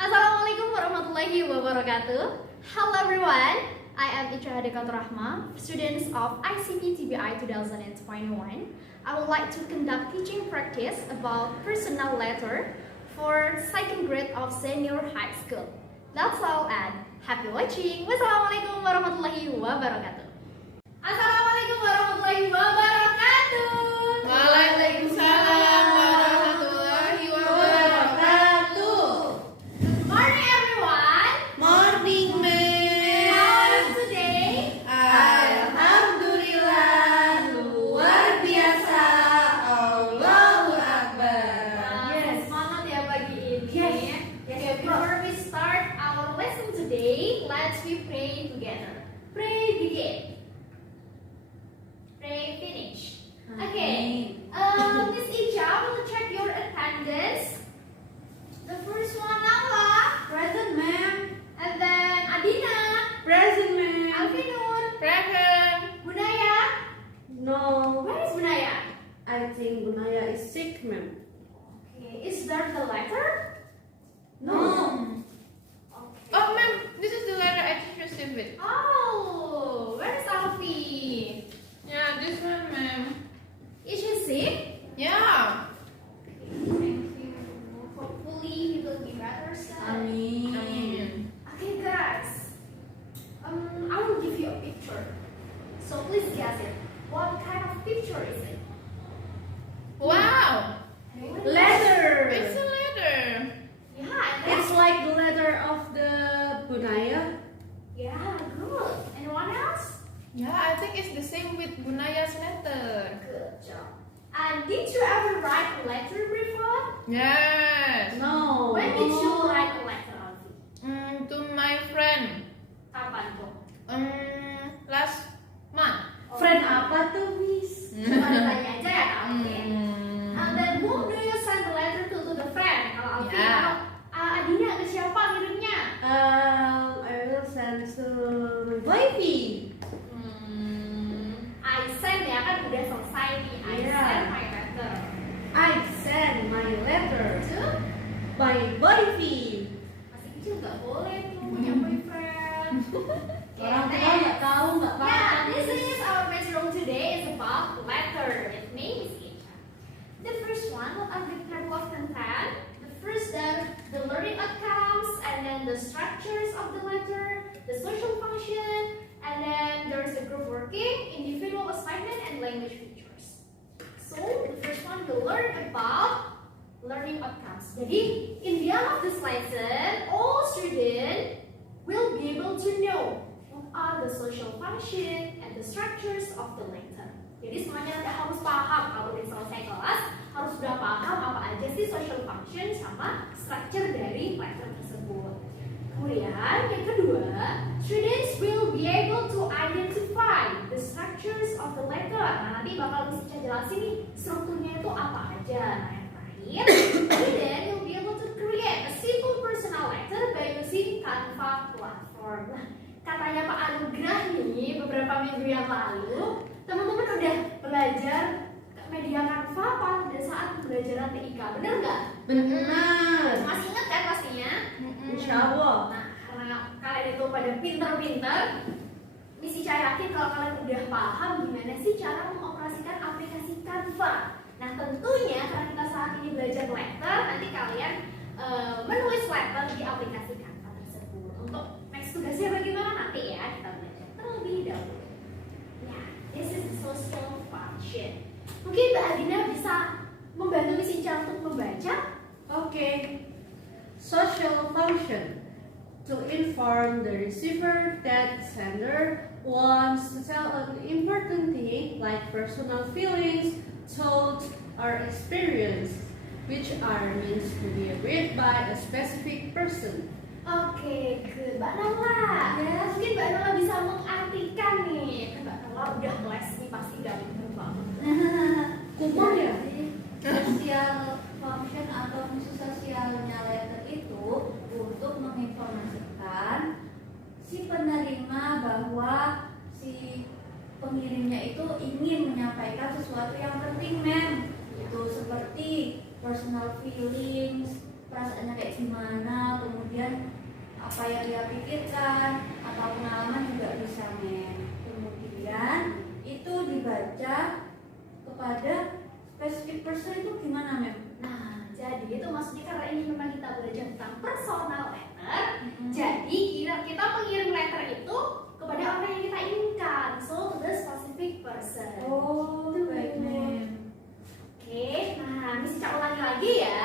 Assalamualaikum warahmatullahi wabarakatuh. Hello everyone, I am Itra Hadekatur Rahma, students of ICT TBI 2021. I would like to conduct teaching practice about personal letter for second grade of senior high school. That's all and happy watching. Wassalamualaikum warahmatullahi wabarakatuh. Assalamualaikum warahmatullahi wabarakatuh. Waalaikumsalam warahmatullahi wabarakatuh. Good morning everyone. Morning, ma'am. How are you today? Alhamdulillah, luar biasa. Allahu Akbar. Yes, semangat ya pagi ini. Yes. Okay, before we start our lesson today, let's be pray together. Pray begin. Pray finish. Okay. Miss Icha will check your attendance. The first one Nala, Present, ma'am. and then Adina, Present, ma'am. Alvinur, Present. Bunaya. No, Where is Bunaya? I think Bunaya is sick, ma'am. Okay, is there the letter? No. Okay. Oh, ma'am, this is the letter I just received it. Oh, where is Alfie? Yeah, this one, ma'am. Is she sick? Yeah. Thank you. Hopefully he will be better soon. Amin. Okay, guys. I will give you a picture. So please guess it. What kind of picture is it? Wow, Anyone? Letter. it's a letter. Yeah, and It's that's like the letter of the Bunaya. yeah, good. Anyone else? Yeah, I think it's the same with Bunaya's letter. Good job. And did you ever write a letter before? Yes. No. When did you write a letter, Alfie? To my friend. Kapan tuh? Last month. Friend apa tuh, Miss? Cuma tanya aja ya, Alfie. Mm. And then who do you send the letter to the friend? Kalau Alfie, Yeah. Adina ke siapa ngirimnya? I will send to my baby. I send ya kan udah selesai nih. I Yeah. send my letter I send my letter to my baby. masih kecil nggak boleh tuh punya boyfriend. Orang tua next. nggak tahu nggak Yeah, apa-apa. this is our math room today is about letter. Its name is Isha. The first one, what are the type of content? The first the learning outcomes, and then the structures of the letter, the social function, and then there's the group working, individual assignment, and language features. So the first one we'll learn about learning outcomes. Jadi in the end of this lesson, all students will be able to know what are the social function and the structures of the letter. Jadi semuanya nanti harus paham kalau udah selesai kelas, harus sudah paham apa aja sih social function sama structure dari letter tersebut. Kemudian yang kedua, students will be able to identify the structures of the letter. Nah nanti bakal bisa jelasin nih strukturnya itu apa aja. Nah yang terakhir, student will be able to create a simple personal letter by using Canva platform. Nah, katanya Pak Anugrah nih beberapa minggu yang lalu, teman-teman udah belajar media Canva pada saat pembelajaran TIK, bener nggak? Benar. Masih ingat kan pastinya? Insya Allah. Nah, karena kalian itu pada pinter-pinter, Miss Ica yakin kalau kalian udah paham gimana sih cara mengoperasikan aplikasi Canva. Nah, tentunya karena kita saat ini belajar letter, nanti kalian menulis letter di aplikasi Canva tersebut. Untuk next tugasnya bagaimana nanti ya, kita belajar terlebih dahulu. Ya, this is the social function. Mungkin Mbak Adina bisa membantu Miss Ica untuk membaca. Okay. Social function to inform the receiver that the sender wants to tell an important thing like personal feelings, thoughts, or experience, which are meant to be read by a specific person. Oke, good. Mbak Nala. Ya, mungkin Mbak Nala bisa mengartikan nih. Mbak Nala udah les nih, pasti udah pinter banget. Kumar ya? Social function atau fungsi sosialnya letter itu untuk menginformasikan si penerima bahwa si pengirimnya itu ingin menyampaikan sesuatu yang penting, mem. Itu seperti personal feelings, perasaannya kayak gimana, kemudian apa yang dia pikirkan atau pengalaman juga bisa, men. Kemudian itu dibaca kepada specific person itu gimana, men? Nah, jadi itu maksudnya karena ini memang kita belajar tentang personal letter. Jadi kita mengirim letter itu kepada orang yang kita inginkan. So, to the specific person. Oh, baik, men. Oke, nah ini saya ulangi lagi ya.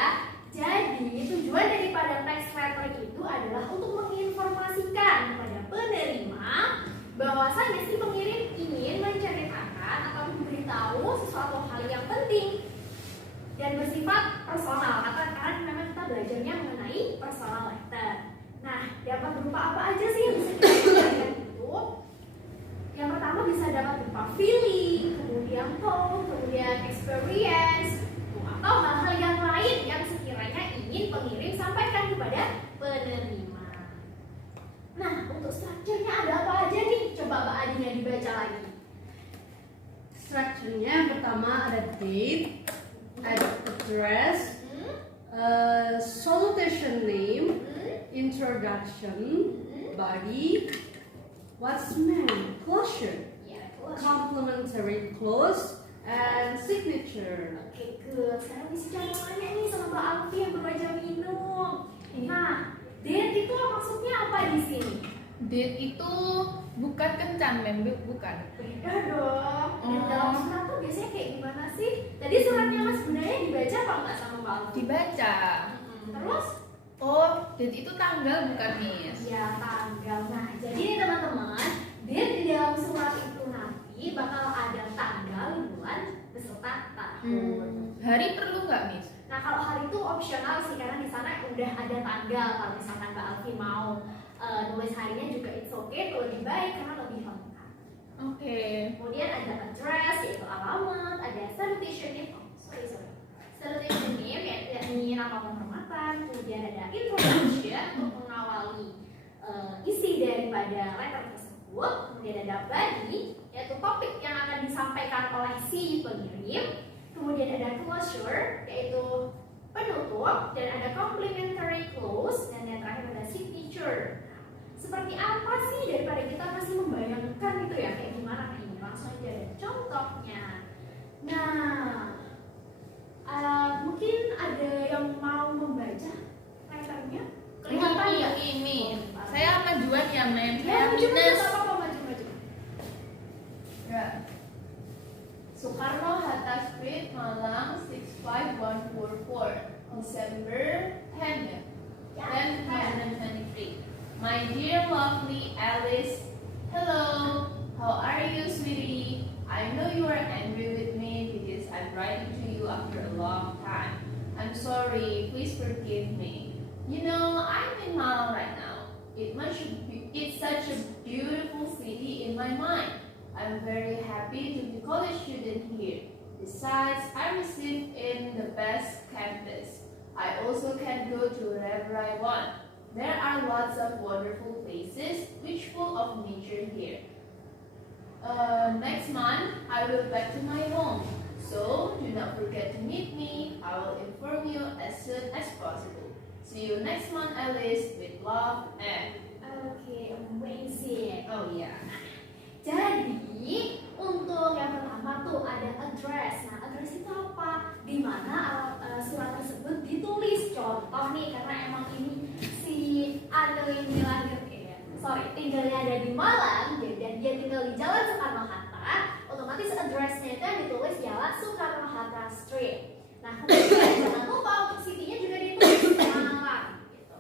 Jadi tujuan daripada text letter itu adalah untuk menginformasikan kepada penerima bahwasanya si pengirim ingin menceritakan atau memberitahu sesuatu hal yang penting dan bersifat personal, karena memang kita belajarnya mengenai personal letter. Nah, dapat berupa apa aja sih yang bisa kita berikan itu? Yang pertama bisa dapat berupa feeling, kemudian tone, kemudian experience, atau hal-hal yang lain yang sekiranya ingin pengirim sampaikan kepada penerima. Nah, untuk strukturnya ada apa aja nih? Coba Mbak Adina dibaca lagi. Strukturnya yang pertama ada date, ada address, salutation name, introduction, body, what's meant, closure, Ya, close. complimentary close, and signature. Oke, good. Sekarang misi coba nanya nih sama Mbak Alfi yang baru aja minum. Nah, date itu maksudnya apa di sini? Date itu bukan kencan, men, bukan. Beda dong. Dan Oh. dalam surat tuh biasanya kayak gimana sih? Tadi suratnya Mas Gunanya dibaca apa enggak sama Mbak Alfi? Dibaca. Terus? Oh, date itu tanggal bukan, Miss? Ya, tanggal. Nah, jadi nih teman-teman, date di dalam surat itu nanti bakal ada tanggal, bulan, beserta tahun. Hari perlu nggak, Miss? Nah, kalau hari itu opsional sih karena di sana udah ada tanggal. Kalau misalkan Mbak Alfi mau nulis harinya juga it's okay, itu lebih baik karena lebih lengkap. Oke. Kemudian ada address yaitu alamat, ada salutation name, salutation name yakni nama penghormatan, kemudian ada introduction untuk mengawali isi daripada letter tersebut, kemudian ada body yaitu topik yang akan disampaikan oleh si pengirim, kemudian ada closure yaitu penutup, dan ada complimentary close, dan yang terakhir ada signature. Seperti apa sih daripada kita masih membayangkan gitu ya kayak gimana ini, langsung aja ada contohnya. Nah, mungkin ada yang mau membaca letternya? Kelihatan ya? Ini. Saya majuan ya, men. Ya, Saya maju minus. nggak apa-apa, maju. Ya. Soekarno Hatta Street, Malang 65144, December 10, Ya, 2023. My dear lovely Alice, hello. How are you, sweetie? I know you are angry with me because I'm writing to you after a long time. I'm sorry. Please forgive me. You know, I'm in Malang right now. It's such a beautiful city in my mind. I'm very happy to be college student here. Besides, I received in the best campus. I also can go to wherever I want. There are lots of wonderful places which full of nature here. Next month, I will back to my home. So, do not forget to meet me. I will inform you as soon as possible. See you next month, Alice. With love, and Oke, amazing. oh yeah. Jadi untuk yang pertama tuh ada address. Nah, address itu apa? Di mana surat tersebut ditulis. Contoh nih, karena emang ini si Anu ini tinggalnya ada di Malang, dan dia tinggal di Jalan Soekarno-Hatta, otomatis addressnya itu yang ditulis Jalan Soekarno-Hatta Street. Nah, kemudian jangan lupa untuk city-nya juga ditulis Malang gitu.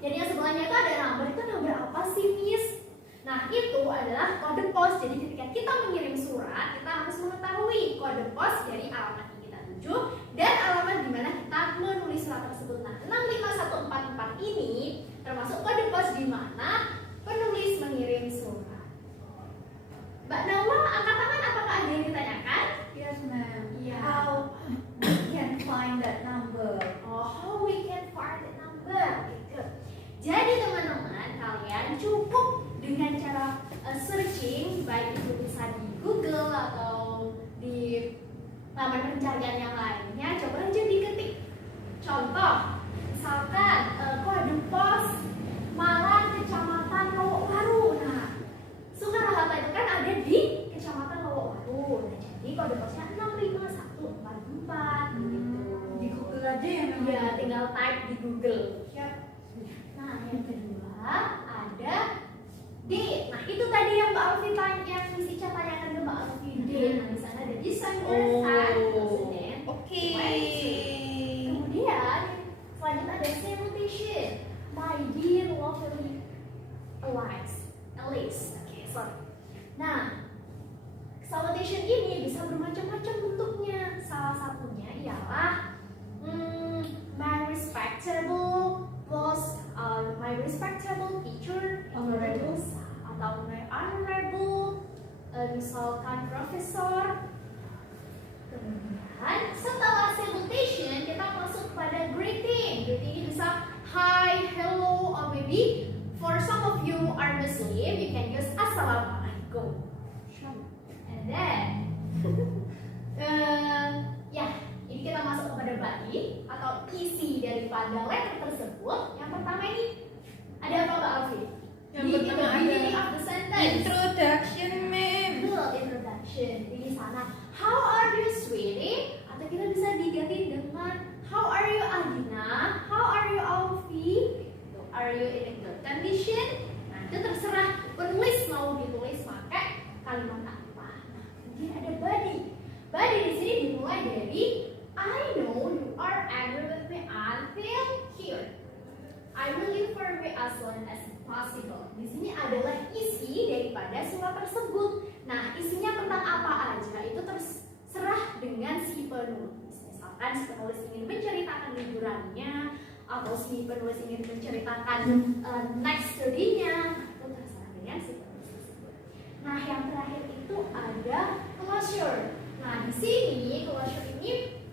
Jadi yang sebelahnya itu ada number, itu number apa sih, Miss? Nah, itu adalah kode pos. Jadi ketika kita mengirim surat, kita harus mengetahui kode pos dari alamat yang kita tuju dan alamat di mana kita menulis surat tersebut. Nah, 65144 ini termasuk kode pos di mana penulis mengirim surat. Mbak Nawa, angkat tangan, apakah ada yang ditanyakan? Yes, ma'am. Yeah. How we can find that number? Oh, how we can find the number? Gitu. Jadi teman-teman, kalian cukup dengan cara searching, baik itu bisa di Google atau di laman pencarian yang lainnya. Coba aja diketik. Contoh, misalkan kode pos Malang respectable teacher, Honorable. atau honorable, misalkan profesor. Kemudian setelah salutation kita masuk pada greeting. Greeting ini bisa hi, hello, or maybe for some of you are Muslim, you can use assalamualaikum. And then ya, ini kita masuk kepada body atau isi daripada letter tersebut. Yang pertama ini ada apa Mbak Alfi? Yang Di pertama the beginning ada of the sentence. introduction, ma'am. Betul, introduction. Di sana, how are you sweetie? Atau kita bisa diganti dengan how are you Adina? How are you Alfi? Gitu. Are you in a good condition? Nah, itu terserah penulis mau ditulis pakai kalimat apa. Nah, kemudian ada body. Body di sini dimulai dari I know you are angry with me until here. I will inform you as soon as possible. Di sini adalah isi daripada surat tersebut. Nah, isinya tentang apa aja itu terserah dengan si penulis. Misalkan si penulis ingin menceritakan liburannya, atau si penulis ingin menceritakan next study-nya, itu terserah dengan si penulis tersebut. Nah, yang terakhir itu ada closure. Nah, di sini closure ini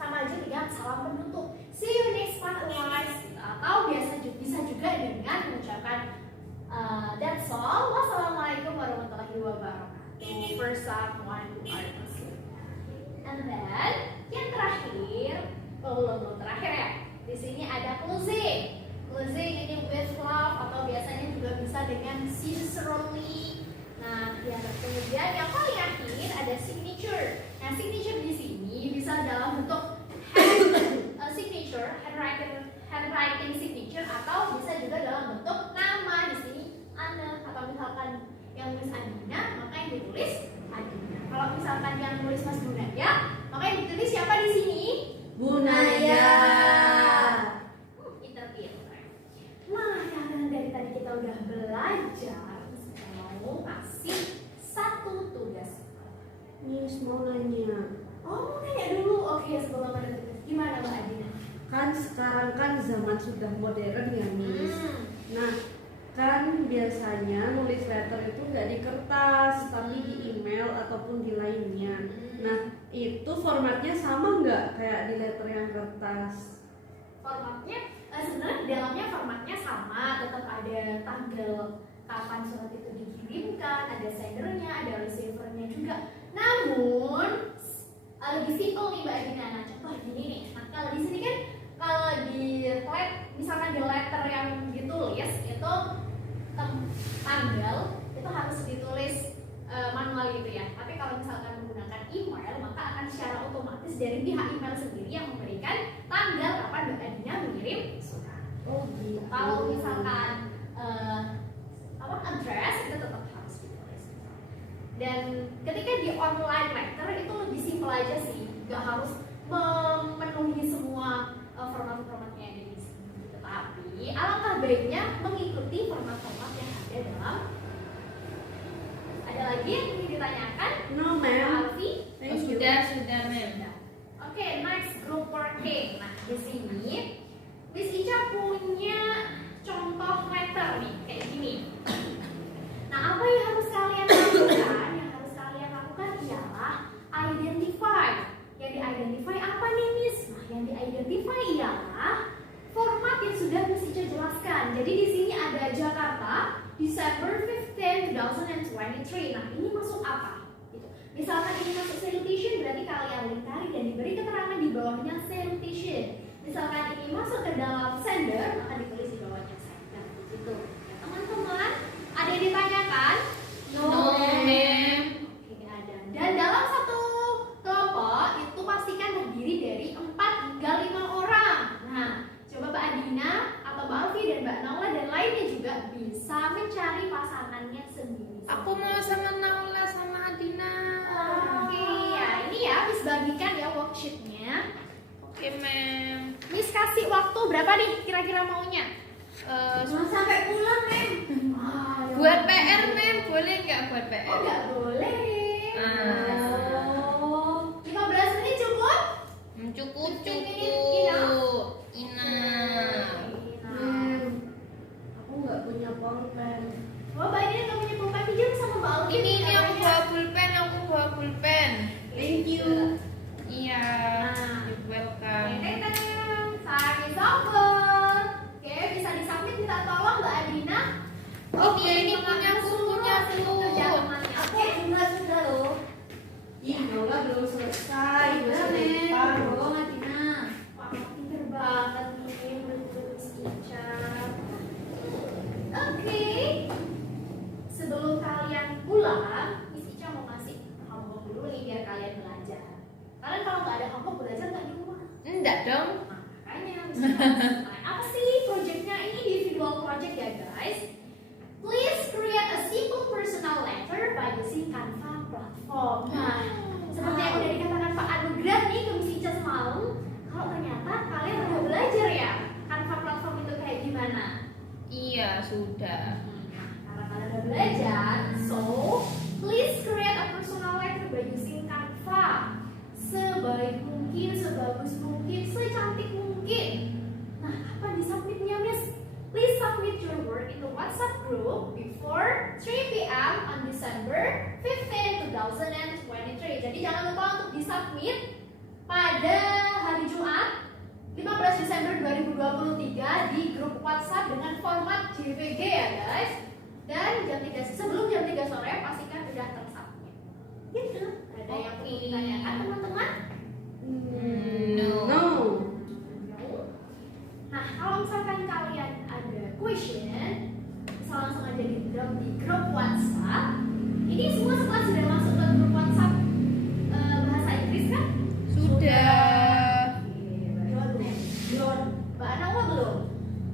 sama aja dengan salam penutup. See you next month, guys. Atau bisa juga dengan mengucapkan that's all. Wassalamualaikum warahmatullahi wabarakatuh. For someone who are Muslim. And then yang terakhir, belum terakhir ya. Di sini ada closing. Closing ini with love atau biasanya juga bisa dengan sincerely. Nah, yang kemudian yang paling akhir ada signature. Nah, signature di sini bisa dalam bentuk signature, handwriting signature, atau bisa juga dalam bentuk nama. Di sini Ana, atau misalkan yang nulis Adina, maka yang ditulis Adina. Kalau misalkan yang nulis Mas Bunaya, maka yang ditulis siapa di sini? Bunaya. Pinter-pinter. Nah, karena dari tadi kita udah belajar, mau kasih satu tugas. Miss mau nanya. Oh, mau nanya dulu. Oke, sebelum ada tugas, gimana Mbak Adina? Kan sekarang kan zaman sudah modern ya, Miss. Nah, kan biasanya nulis letter itu nggak di kertas, tapi di email ataupun di lainnya. Nah, itu formatnya sama nggak kayak di letter yang kertas? Formatnya sebenarnya di dalamnya formatnya sama, tetap ada tanggal kapan surat itu dikirimkan, ada sendernya, ada receivernya juga. Namun lebih simpel nih Mbak Adina. Nah, contoh gini nih. Nah, kalau di sini kan kalau di misalkan di letter yang ditulis itu tanggal itu harus ditulis manual gitu ya. Tapi kalau misalkan menggunakan email, maka akan secara otomatis dari pihak email sendiri yang memberikan tanggal kapan Mbak Adina mengirim surat. Oh gitu. Kalau misalkan address itu tetap harus ditulis. Dan ketika di online letter itu lebih simpel aja sih, nggak harus memenuhi semua format-formatnya yang ada di sini. Tetapi alangkah baiknya mengikuti format-format yang ada dalam. Ada lagi yang ingin ditanyakan? No, ma'am. Alfi? Thank you. Sudah, ma'am. Oke, next group working. Nah, di sini Miss Ica punya contoh letter nih, kayak gini. Nah, apa yang harus kalian lakukan? Yang harus kalian lakukan ialah identify. Yang di-identify apa nih, Miss? Nah, yang di-identify ialah format yang sudah Miss Ica jelaskan. Jadi di sini ada Jakarta, December 15, 2023. Nah, ini masuk apa? Gitu. Misalkan ini masuk salutation, berarti kalian lingkari dan diberi keterangan di bawahnya salutation. Misalkan ini masuk ke dalam sender, maka ditulis di bawahnya sender. Gitu. Ya, teman-teman, ada yang ditanyakan? No, ma'am. Oke, nggak ada. Dan dalam satu kelompok itu pastikan terdiri dari 4 hingga 5 orang. Nah, coba Mbak Adina atau Mbak Alfi dan Mbak Naula dan lainnya juga bisa mencari pasangannya sendiri. Aku mau sama Naula sama Adina. Oke, ya ini ya Miss bagikan ya worksheetnya. Oke, ma'am. Miss kasih waktu berapa nih kira-kira maunya? Jangan sampai pulang, Mem. Buat PR, ma'am. Boleh nggak buat Oh, PR? nggak boleh. Oh. 15 menit cukup? Cukup. Enough. Ina. Ma'am, pulpen. Oh, Mbak Adina nggak punya pulpen, pinjam sama Mbak Alvin. Ini aku katanya. bawa pulpen, aku bawa pulpen. Thank you. Iya. Nah. You're welcome. Time is over. Oke, bisa disubmit minta tolong Mbak Adina. Oke, ini mengambil punyaku, seluruh hasil punyaku. pekerjaan rumahnya. Aku Oke. juga sudah loh. Ih, Yola belum selesai. Udah, Masih Men. separuh. Oh, Adina. Wah, pinter banget nih menurut Miss Ica. Oke. Sebelum kalian pulang, Miss Ica mau ngasih homework dulu nih biar kalian belajar. Kalian kalau nggak ada homework belajar nggak di rumah? Enggak dong. Nah, makanya Miss Ica mau selesai. Apa sih projectnya ini individual project ya guys? Please create a simple personal letter by using Canva platform. Nah, seperti yang udah dikatakan Pak Anugrah nih ke Miss Ica semalam, kalau ternyata kalian udah belajar ya Canva platform itu kayak gimana? Iya, sudah. Karena kalian udah belajar, so please create a personal letter by using Canva. Sebaik mungkin, sebagus mungkin, secantik mungkin. Nah, kapan disubmitnya, Miss? Please submit your work in the WhatsApp group before 3 p.m. on December 15, 2023. Jadi jangan lupa untuk disubmit pada hari Jumat 15 Desember 2023 di grup WhatsApp dengan format JPG ya guys. Dan sebelum jam 3 sore pastikan sudah tersubmit. Gitu. Ada yang perlu ditanyakan teman-teman? No. No. Nah, kalau misalkan kalian ada question, bisa langsung aja di grup WhatsApp. Ini semua sekelas sudah masuk ke grup WhatsApp bahasa Inggris kan? Sudah. John, Men. John. Mbak Anawa belum?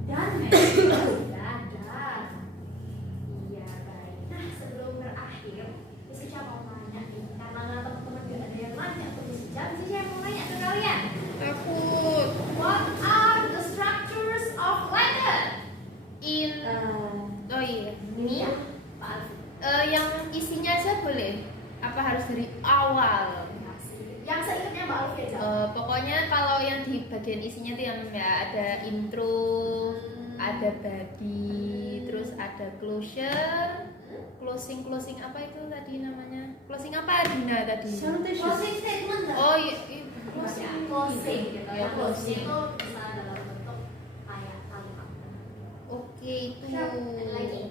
Dan, Men. Sudah, dan. Iya, baik. Nah, sebelum berakhir, Miss Ica mau nanya nih, karena teman-teman juga ada yang nanya ke Miss Ica mau nanya ke kalian. Takut. What are the structures of letter? In. Oh iya. Ini ya, Pak Alfi. Yang isinya aja boleh? Apa harus dari awal? Yang seingatnya Mbak Alfi aja. Pokoknya kalau yang di bagian isinya tuh yang ya ada intro, ada body, terus ada closure, closing apa itu tadi namanya? Closing apa Dina tadi? Salutation. Closing statement nggak? Oh iya, Closing gitu ya. Closing. Itu bisa dalam bentuk kayak kalimat. Oke itu. Ada lagi?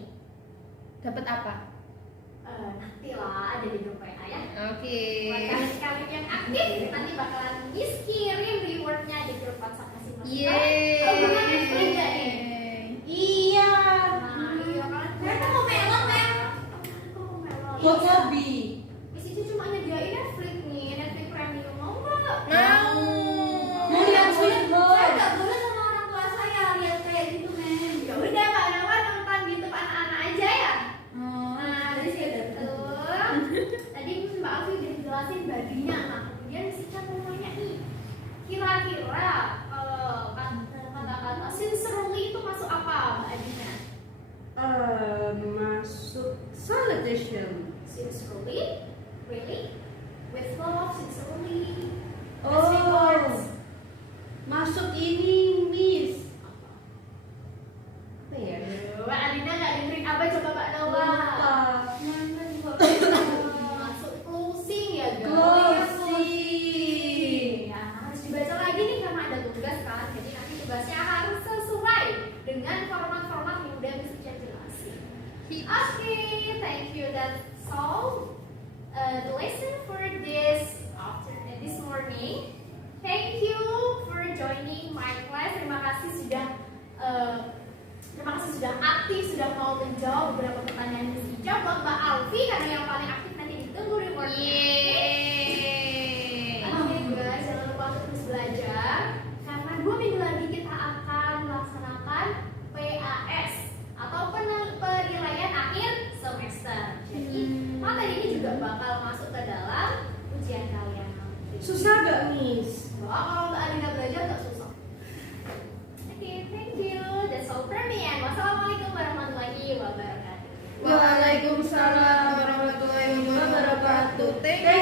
Dapat apa? Nanti lah ada di grup WA ya. Oke. Buat kalian yang aktif, nanti bakalan Miss kirim rewardnya di grup WhatsApp masing-masing. Yeay. Kalau benar free nggak nih? Iya. Nah, iya kan. Mereka mau melon, Men. Aku mau melon. Kokobi. Miss itu cuma nyediain Netflix nih, Netflix premium mau nggak? Mau. Mau lihat Sweet Saya Home. nggak boleh sama orang tua saya lihat kayak gitu, Men. Ya udah Mbak Nawa nonton YouTube anak-anak aja ya. Oh, Nah, dari situ tadi Mbak Alfi udah jelasin badinya. Nah, kemudian si Cak mau nanya nih, kira-kira kata-kata sincerely itu masuk apa Mbak Adina? Masuk salutation. Sincerely, really, with love, sincerely. Oh, masuk ini Miss. Apa ya? Mbak Adina nggak dengerin apa coba Mbak Nawa? Lupa. Masuk closing ya guys. Closing. Ya, harus dibaca lagi nih karena ada tugas kan. Jadi nanti tugasnya harus sesuai dengan format-format yang udah bisa jelasin. Okay, thank you. That's all the lesson for this afternoon, this morning. Thank you for joining my class. Terima kasih sudah aktif, sudah mau menjawab beberapa pertanyaan Miss Ica. Buat Mbak Alfi karena yang paling aktif nanti ditunggu reportnya. Yeay. Oke guys, jangan lupa untuk terus belajar karena 2 minggu lagi kita akan melaksanakan PAS atau penilaian akhir semester. Jadi materi ini juga bakal masuk ke dalam ujian kalian nanti. Susah gak Miss? Wah, kalau Mbak Alina belajar gak susah. Oke, thank you. That's all from me and wassalamualaikum warahmatullahi wabarakatuh. Waalaikumsalam warahmatullahi wabarakatuh. Thank you.